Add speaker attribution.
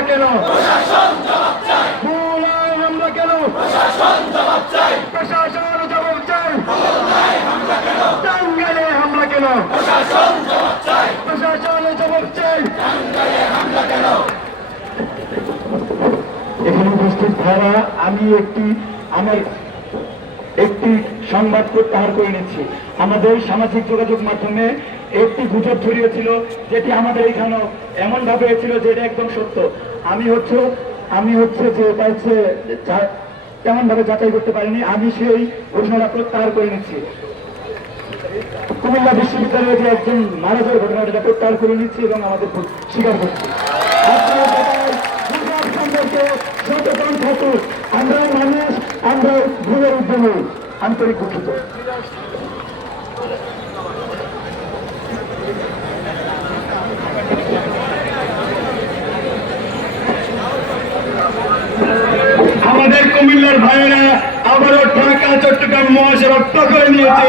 Speaker 1: হামলা কেন? হামলা কেন? প্রশাসন জবাব চাই। টাঙ্গালে আমরা কেন? প্রশাসন জবাব চাই। এখানে উপস্থিত ভাইরা আমি একটি আমার একটি সংবাদ প্রত্যাহার করে নিচ্ছি। আমাদের সামাজিক যোগাযোগ মাধ্যমে একটি গুজব ছড়িয়েছিল, যেটি আমাদের এখানেও এমন ভাবে হয়েছিল যে এটা একদম সত্য। আমি হচ্ছে আমি হচ্ছে যে এটা হচ্ছে যা- তেমন ভাবে যাচাই করতে পারিনি, আমি সেই ঘোষণাটা প্রত্যাহার করে নিচ্ছি। কুমিল্লা বিশ্ববিদ্যালয়ে যে একজন মারা যাওয়ার ঘটনাটা প্রত্যাহার করে নিচ্ছি এবং আমাদের স্বীকার করছি। আমরা মানুষ আমরা ভুলের উদ্যমে আন্তরিক দুঃখিত। আমাদের কুমিল্লার ভাইয়েরা আবারও ঢাকা চট্টগ্রাম মহাসড়ক দখলে নিয়েছে।